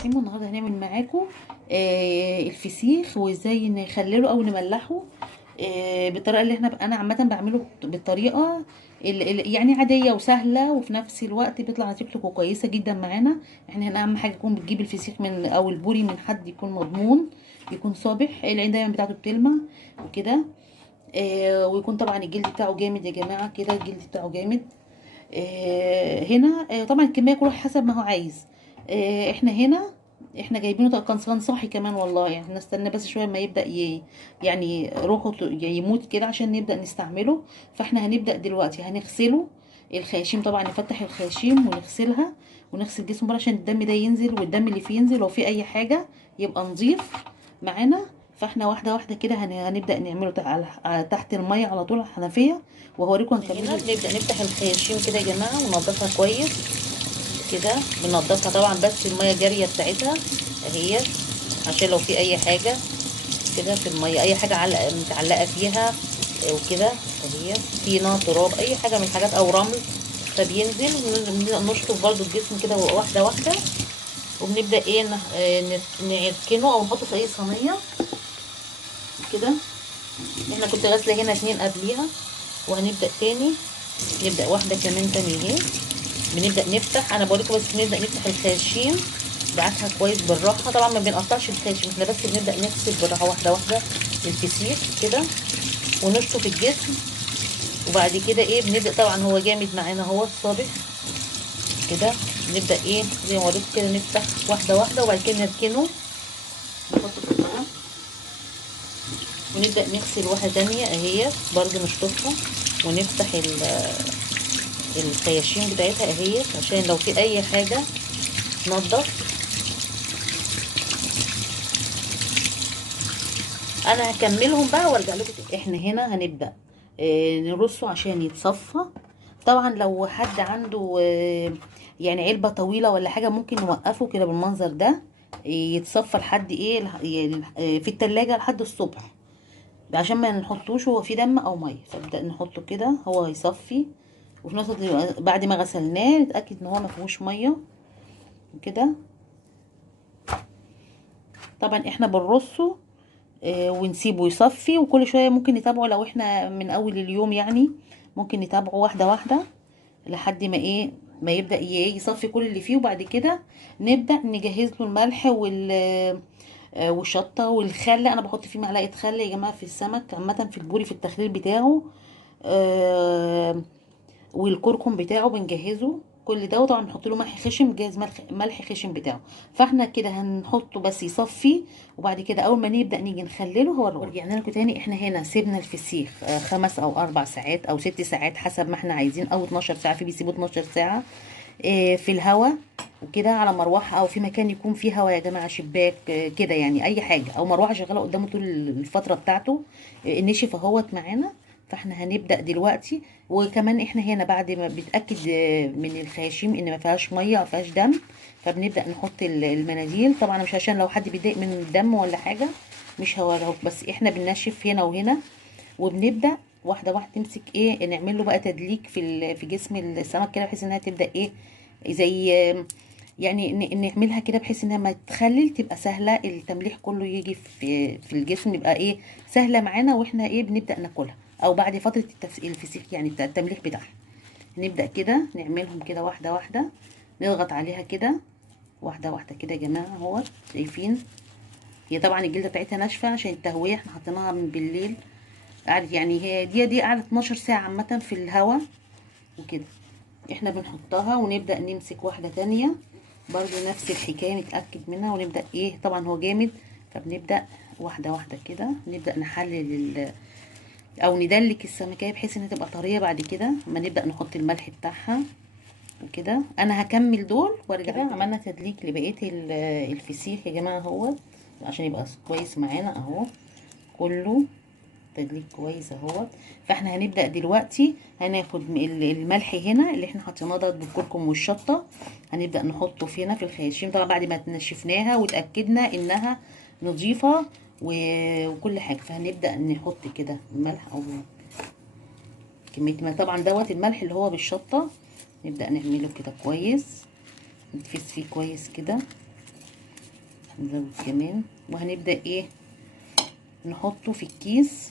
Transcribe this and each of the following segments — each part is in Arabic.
الرحيم. والنهارده هنعمل معاكم الفسيخ وازاي نخلله او نملحه بالطريقه اللي انا عامه بعمله بالطريقه يعني عاديه وسهله، وفي نفس الوقت بيطلع نتيجته كويسه جدا معانا. احنا هنا اهم حاجه يكون بتجيب الفسيخ من او البوري من حد يكون مضمون، يكون صابح، العين دايما بتاعته بتلمع وكده. ويكون طبعا الجلد بتاعه جامد يا جماعه، كده الجلد بتاعه جامد. هنا طبعا الكميه كل واحد حسب ما هو عايز. احنا هنا احنا جايبينه كان صاحي كمان والله، يعني نستنى بس شويه ما يبدا يعني روحه يموت كده عشان نبدا نستعمله. فاحنا هنبدا دلوقتي هنغسله الخياشيم، طبعا نفتح الخياشيم ونغسلها ونغسل جسمه بره عشان الدم ده ينزل، والدم اللي فيه ينزل، لو في اي حاجه يبقى نظيف معانا. فاحنا واحده واحده كده هنبدا نعمله تحت الميه على طول على الحنفيه، وهوريكم هنكمله. نبدا نفتح الخياشيم كده يا جماعه وننضفها كويس كده. بننضفها طبعا بس الميه جاريه بتاعتها اهي، عشان لو في اي حاجه كده في الميه، اي حاجه متعلقه فيها وكده اهي، طينه تراب اي حاجه من الحاجات او رمل، فبينزل. نشطف برده الجسم كده واحده واحده، وبنبدا ايه نركنه او نحطه في اي صينيه كده. احنا كنت غاسله هنا 2 قبليها، وهنبدا تاني، نبدا واحده كمان تاني اهي. بنبدا نفتح، انا بوريكم بس بنبدا نفتح الخياشيم دعكها كويس بالراحه. طبعا ما بنقطعش الخياشيم، احنا بس بنبدا نغسل بالراحه واحده واحده الفسيخ كده ونشطف الجسم. وبعد كده ايه بنبدا، طبعا هو جامد معانا هو الصابح كده. نبدا ايه زي ما وريكم كده، نفتح واحده واحده وبعد كده نركنه نحطه في الطبق، ونبدا نغسل واحده تانية اهي برضو نشطفها، ونفتح الخياشيم بتاعتها اهي عشان لو في اي حاجه تنضف. انا هكملهم بقى وارجع لكم تاني. احنا هنا هنبدا نرصه عشان يتصفى. طبعا لو حد عنده يعني علبه طويله ولا حاجه ممكن نوقفه كده بالمنظر ده، يتصفى لحد ايه في التلاجة لحد الصبح، عشان ما نحطوش هو فيه دم او ميه. فنبدا نحطه كده هو يصفي، وفي نفس الوقت بعد ما غسلناه نتاكد ان هو ما فيهوش ميه كده. طبعا احنا بنرصه ونسيبه يصفي، وكل شوية ممكن نتابعه لو احنا من اول اليوم، يعني ممكن نتابعه واحدة واحدة لحد ما ايه ما يبدأ يصفي كل اللي فيه. وبعد كده نبدأ نجهز له الملح والشطة والخل. انا بحط فيه معلقة خل يا جماعة في السمك عامة، في البوري، في التخليل بتاعه. آه، والكركم بتاعه بنجهزه كل ده، وطبعا بنحط له ملح خشن، جاهز ملح خشن بتاعه. فاحنا كده هنحطه بس يصفي، وبعد كده اول ما نبدا نيجي نخلله هو الرز. ورجعنا لكم تاني. احنا هنا سيبنا الفسيخ 5 او 4 ساعات او 6 ساعات حسب ما احنا عايزين، او 12 ساعه، في بيسيبوا 12 ساعه في الهواء وكده على مروحه، او في مكان يكون فيه هواء يا جماعه، شباك كده يعني، اي حاجه، او مروحه شغاله قدامه طول الفتره بتاعته. نشف اهوت معانا. فاحنا هنبدا دلوقتي. وكمان احنا هنا بعد ما بنتاكد من الخياشيم ان ما فيهاش ميه ما فيهاش دم، فبنبدا نحط المناديل. طبعا مش عشان لو حد بيضايق من الدم ولا حاجه، مش هوريك، بس احنا بننشف هنا وهنا. وبنبدا واحده واحده تمسك ايه، نعمل له بقى تدليك في جسم السمك كده، بحيث انها تبدا ايه زي يعني نعملها كده بحيث انها ما تخلل، تبقى سهله التمليح كله يجي في الجسم، يبقى ايه سهله معانا واحنا ايه بنبدا ناكلها، او بعد فتره الفسيخ يعني بتاع التمليح بتاعها. نبدا كده نعملهم كده واحده واحده، نضغط عليها كده واحده واحده كده يا جماعه اهو. شايفين هي طبعا الجلده بتاعتها ناشفه عشان التهويه، احنا حطيناها من بالليل، قعدت يعني هي دي قعدت 12 ساعه عامه في الهواء وكده. احنا بنحطها ونبدأ نمسك واحدة تانية برضو نفس الحكاية، نتأكد منها ونبدأ ايه، طبعا هو جامد، فبنبدأ واحدة واحدة كده نبدأ نحلل او ندلك السمكية بحيث انها تبقى طرية. بعد كده اما نبدأ نحط الملح بتاعها وكده. انا هكمل دول وارجع كده. عملنا تدليك لبقية الفسيخ يا جماعة اهوت عشان يبقى كويس معانا اهو، كله تدليك كويس اهوت. فاحنا هنبدأ دلوقتي هناخد الملح هنا اللي احنا حطيناه ده بالكركم والشطة، هنبدأ نحطه هنا في الخياشيم، طبعا بعد ما نشفناها وتأكدنا انها نظيفة وكل حاجة. فهنبدأ نحط كده الملح او كمية ما، طبعا دوت الملح اللي هو بالشطة. نبدأ نعمله كده كويس، نتفس فيه كويس كده نزود كمان، وهنبدأ ايه نحطه في الكيس.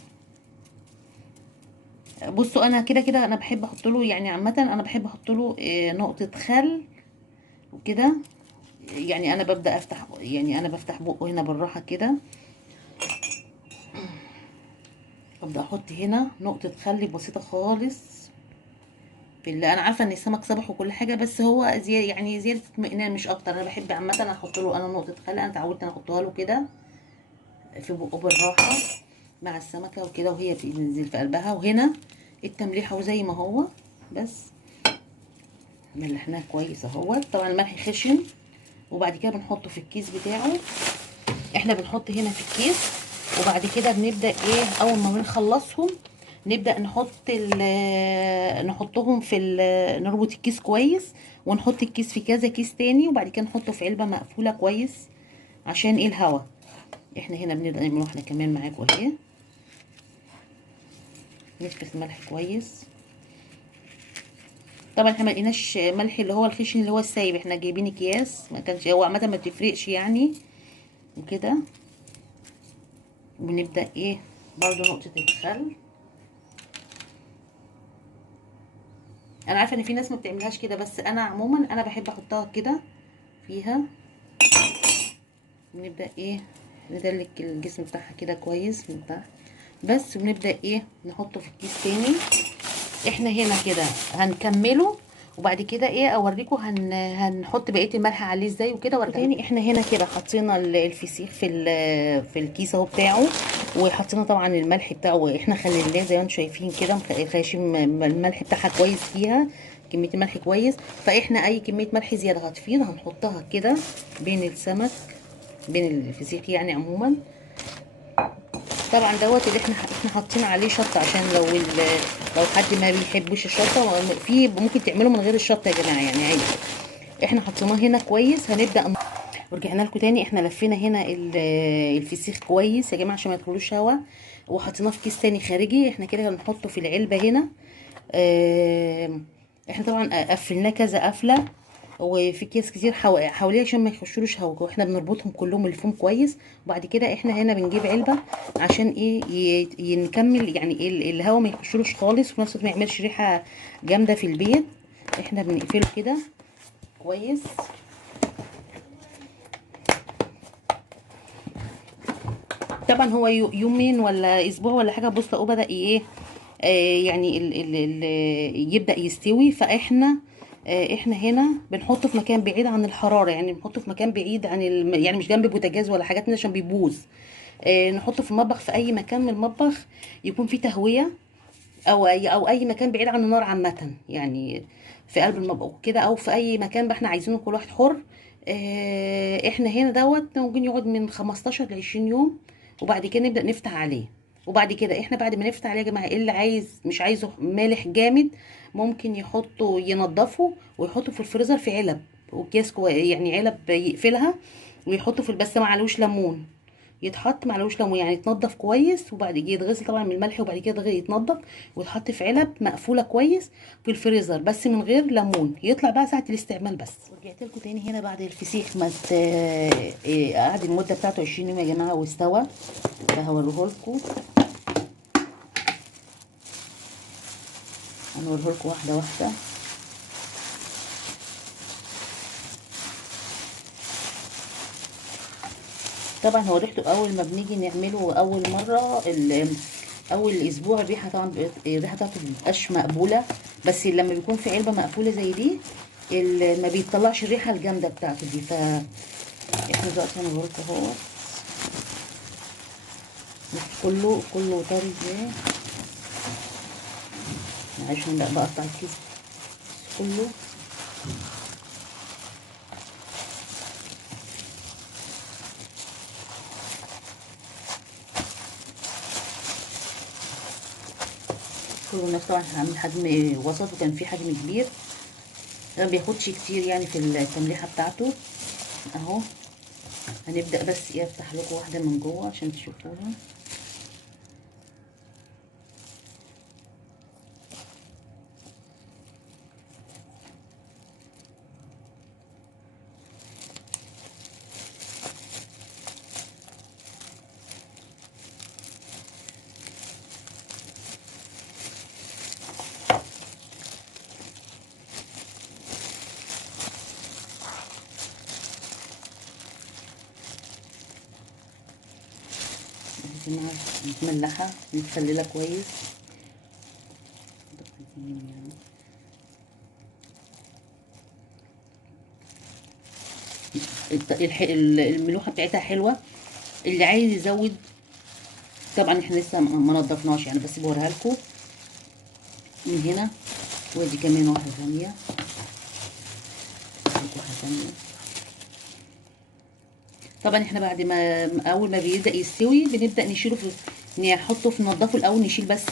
بصوا انا كده كده انا بحب احط له، يعني عامه انا بحب احط له نقطه خل وكده. يعني انا ببدا افتح، يعني انا بفتح بقه هنا بالراحه كده، ببدا احط هنا نقطه خل بسيطه خالص. في اللي انا عارفه ان السمك صبح وكل حاجه، بس هو يعني زياده اطمئنان مش اكتر. انا بحب عامه احط له انا نقطه خل، انا اتعودت انا احطها له كده في بقه بالراحه مع السمكه وكده، وهي بتنزل في قلبها. وهنا التمليح اهو زي ما هو، بس ملحناه كويس اهوت. طبعا الملح خشن، وبعد كده بنحطه في الكيس بتاعه. احنا بنحط هنا في الكيس، وبعد كده بنبدا ايه اول ما بنخلصهم نبدا نحطهم في نربط الكيس كويس، ونحط الكيس في كذا كيس تاني، وبعد كده نحطه في علبه مقفوله كويس عشان ايه الهوا. احنا هنا بنبدا نعمل واحده كمان معاكم اهي. نفس الملح كويس. طبعا احنا ما لقيناش ملح اللي هو الخشن اللي هو السايب، احنا جايبين اكياس، ما كانش هو عامه ما بتفرقش يعني وكده. بنبدا ايه برضو نقطه الخل. انا عارفه ان في ناس ما بتعملهاش كده، بس انا عموما انا بحب احطها كده فيها. بنبدا ايه ندلك الجسم بتاعها كده كويس من تحت بس، ونبدا ايه نحطه في الكيس تاني. احنا هنا كده هنكمله، وبعد كده ايه اوريكم هنحط بقيه الملح عليه ازاي وكده وارجع تاني. احنا هنا كده حطينا الفسيخ في الكيس اهو بتاعه، وحطينا طبعا الملح بتاعه، احنا خليناه زي ما انتم شايفين كده خاشم الملح بتاعها كويس فيها، كميه الملح كويس. فاحنا اي كميه ملح زياده هتفيض هنحطها كده بين السمك، بين الفسيخ يعني عموما. طبعا دوت اللي احنا حاطين عليه شطه، عشان لو حد ما بيحبش الشطه، في ممكن تعمله من غير الشطه يا جماعه يعني عادي. احنا حطيناه هنا كويس. هنبدا ورجعنا لكم تاني. احنا لفينا هنا الفسيخ كويس يا جماعه عشان ما يدخلوش هوا، وحطيناه في كيس تاني خارجي. احنا كده هنحطه في العلبه هنا. احنا طبعا قفلناه كذا قفله، وفي اكياس كتير حواليه عشان ما يخشولوش هوا، واحنا بنربطهم كلهم الفوم كويس. وبعد كده احنا هنا بنجيب علبه عشان ايه نكمل يعني الهوا ما يخشولوش خالص، وفي نفس الوقت ما يعملش ريحه جامده في البيت. احنا بنقفله كده كويس. طبعا هو يومين ولا اسبوع ولا حاجه، بص لقوه بدا ايه يعني يبدا يستوي. فاحنا احنا هنا بنحطه في مكان بعيد عن الحراره، يعني بنحطه في مكان بعيد عن يعني مش جنب بوتاجاز ولا حاجات عشان بيبوظ. نحطه في المطبخ، في اي مكان من المطبخ يكون فيه تهويه، او اي مكان بعيد عن النار عامه يعني، في قلب المطبخ كده، او في اي مكان بقى احنا عايزينه كل واحد حر. احنا هنا دوت ممكن يقعد من 15 ل 20 يوم، وبعد كده نبدا نفتح عليه. وبعد كده احنا بعد ما نفتح عليه يا جماعه، اللي عايز مش عايزه مالح جامد ممكن يحطه ينضفه ويحطه في الفريزر في علب وكيس يعني علب يقفلها ويحطه في بس ما عليهوش ليمون. يتحط معلوش ليمون يعني يتنضف كويس، وبعد كده يتغسل طبعا من الملح، وبعد كده يتنضف ويتحط في علب مقفوله كويس في الفريزر بس من غير ليمون، يطلع بقى ساعه الاستعمال بس. ورجعت لكم تاني هنا بعد الفسيخ ما قعد المده بتاعته 20 يوم يا جماعه واستوى، فهوريه لكم. هنوريه لكم واحده واحده. طبعا هو ريحته اول ما بنيجي نعمله اول مره اول اسبوع الريحه طبعا الريحه بتاعته مبتبقاش مقبوله، بس لما بيكون في علبه مقفوله زي دي ما بيطلعش الريحه الجامده بتاعته دي. احنا دلوقتي هنوريكم اهو كله طري ازاي. عشان لا بقطع الكيس كله. كله الناس طبعا عامل حجم وسط، وكان في حجم كبير ما بياخدش كتير يعني في التمليحه بتاعته اهو. هنبدا بس ايه افتح لكم واحده من جوه عشان تشوفوها. يا جماعه متملحه متخلله كويس. الملوحه بتاعتها حلوه. اللي عايز يزود، طبعا احنا لسه ما نضفناش يعني، بس بوريها لكم من هنا. ودي كمان واحده ثانيه، واحده ثانيه. طبعا احنا بعد ما اول ما بيبدا يستوي بنبدا نشيله نحطه في ننضفه الاول، نشيل بس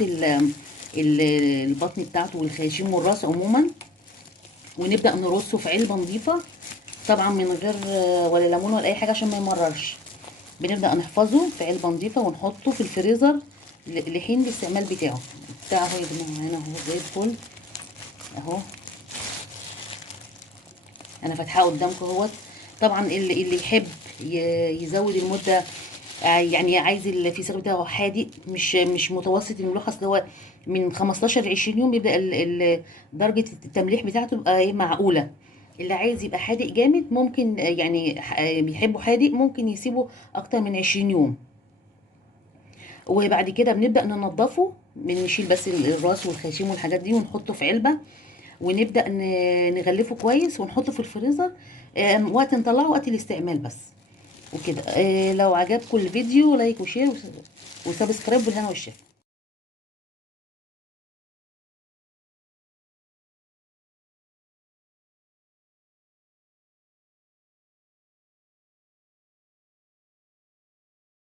البطن بتاعته والخياشيم والراس عموما، ونبدا نرصه في علبه نظيفه، طبعا من غير ولا ليمون ولا اي حاجه عشان ما يمررش. بنبدا نحفظه في علبه نظيفه ونحطه في الفريزر لحين الاستعمال بتاعه اهو يا جماعه. هنا اهو زي الفل اهو، انا فاتحاه قدامكم اهوت. طبعا اللي يحب يزود المده، يعني عايز الفيسير بتاعه حادق، مش متوسط الملوحه، اصل هو من 15 ل 20 يوم بيبدا درجه التمليح بتاعته تبقى ايه معقوله. اللي عايز يبقى حادق جامد ممكن يعني بيحبه حادق ممكن يسيبه اكتر من 20 يوم. وبعد كده بنبدا ننضفه، بنشيل بس الراس والخياشيم والحاجات دي ونحطه في علبه، ونبدا نغلفه كويس ونحطه في الفريزر، وقت نطلعه وقت الاستعمال بس. وكده لو عجبكم الفيديو لايك وشير وسبسكرايب بالهنا والشفا.